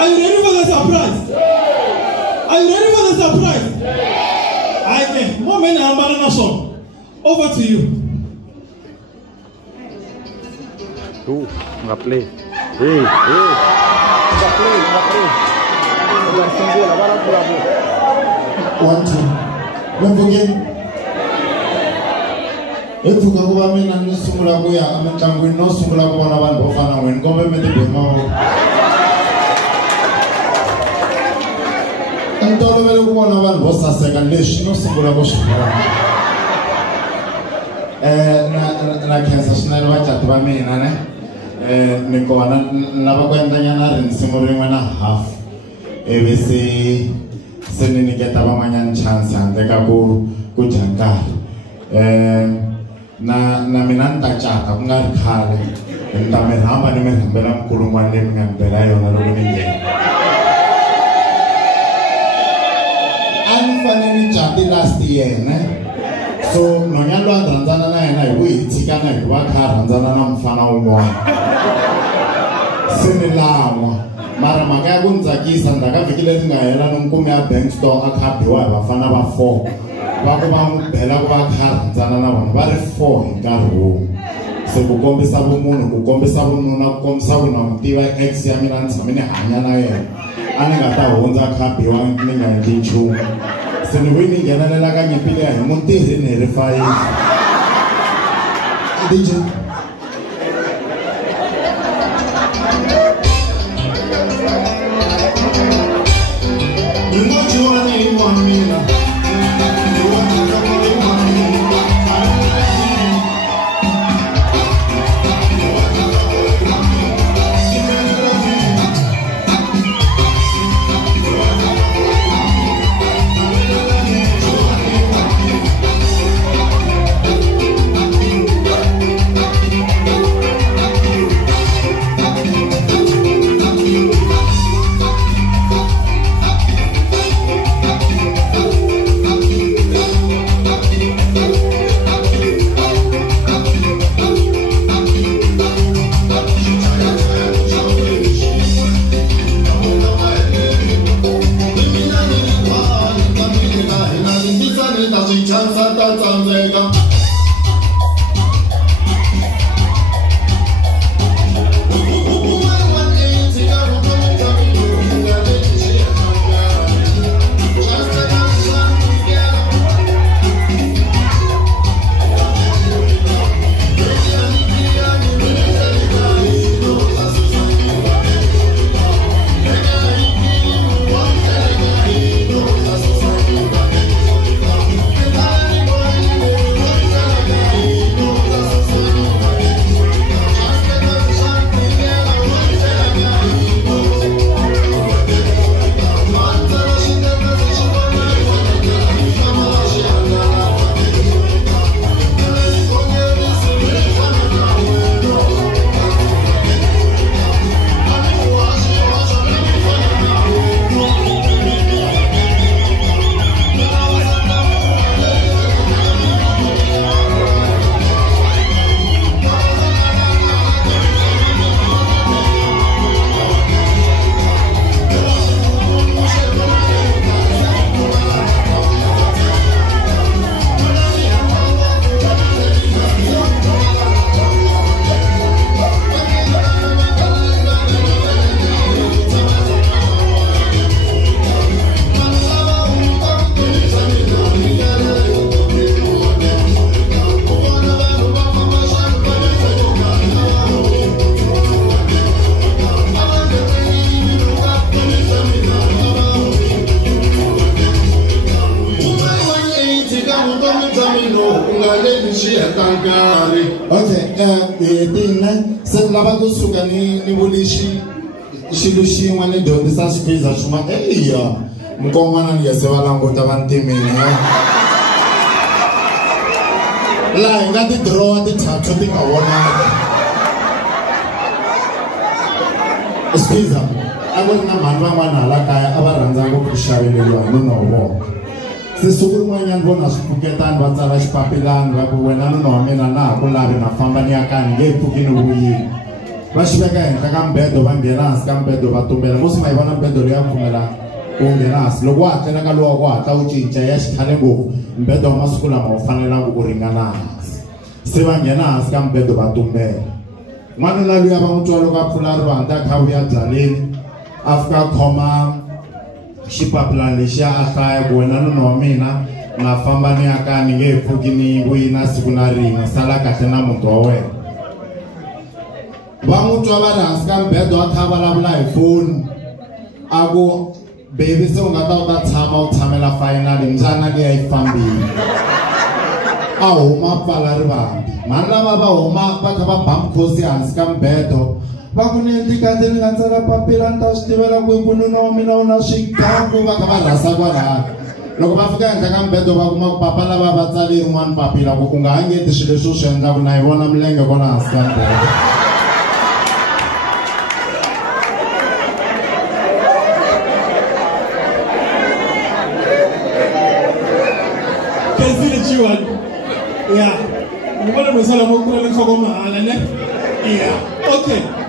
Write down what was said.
Are you ready for the surprise? Are you ready for the surprise? Okay. More men are banana song. Over to you. Tuh, nggak play. Nggak play. Udah sembuh lah, barang pula. 1, 2. Don't forget. If you go back and you sumula kuya, I'm going no sumula kuana wan bofana when go back with the mau. Antolo melu kuana wan bossa second dish no sumula bos. Na kansa snel wacha tubame nane. Niko na bakwendanya na rin simuri mana half. Ebisi senini kita pamanyan chance ante kaku kujangkar. Na minanta chata kungar khale enta merhamba ni merhambela kulungwan le ngambela yo na lobini anfane ni chati last year ne so no nyalo andranzana na itikana kwa kharanzana na mfana umwa sinilamo mara maka kunzakisa ndakavikile ngayela nomkume a bank store akhabiwa bafana ba 4 bako bamubhela kwakharanzana na vanhu vari 4 hi nkarhi wun'we se ku kombisa vumunhu ku kombisa vununa ku kombisa ku na mutiva ex ya mina ni tshame ni hanya na yena a ni nga ta hundza khabiwa ni nga endli nchumu se ni vuyi ni nghenelela ka nyimpi leya hi mutirhi ni ri 5 DJ you know you only want me now. lava kusuka ni vulishi xiluxin'we ni dyondzisa xipiza xin'wana eya mkon'wana ni yese va languta vantimini laha hi nga ti dirowa tithatu ti nga vonaki xipiza a ku ri na mhani van'wana hala kaya a va rhandza ngopfu ku xaveleriwa hi nuna wa vona se siku rin'wanyana vona swipfuketani va tsala xipapilani va ku wena nuna wa mina na ha ku lavi na famba ni ya kani nge pfuki ni vuyile va xiveka henhla ka mbedo va nghena hansi ka mbedo va tumbela musi ma yi vona mbedo leyi ya pfumela ku nghena hansi loko wa ha tlena ka lowa ku hatla wu cinca ya xikhale ngopfu mbedo wa masiku lama wu fanelanga ku ringana hansi se va nghena hansi ka mbedo va tumbela n'wanuna luya va n'wi twa loko a pfula rivanda a kha vuya byaleni a fika a khoma xipapulani lexiya a hlaya ku wena nuna wa mina na famba ni ya kaya ni nge he pfuki ni vuyi na siku na rin'we sala kahle na muti wa wena va n'wi twa va ri hansi ka mbedo a kha vulavula hi foni a ku baby se u nga ta u ta tshama u tshamela finali mbyana liya yi fambile a huma pfala rivambi mani lava va huma va kha va ba mkhosi hansi ka mbedo va ku ni endlikati ni nga tsala papila ni ta swi tivela ku nuna wa mina u na swighangu va kha va rhasa kwalaya loko va fika henhla ka mbedo va kuma papa lava va tsale rin'wana papila ku nga ha ngeti swilo leswi u swi endlaku na yi vona milenge kona hansi ka mbedo Yeah, I'm going to be able to make a okay.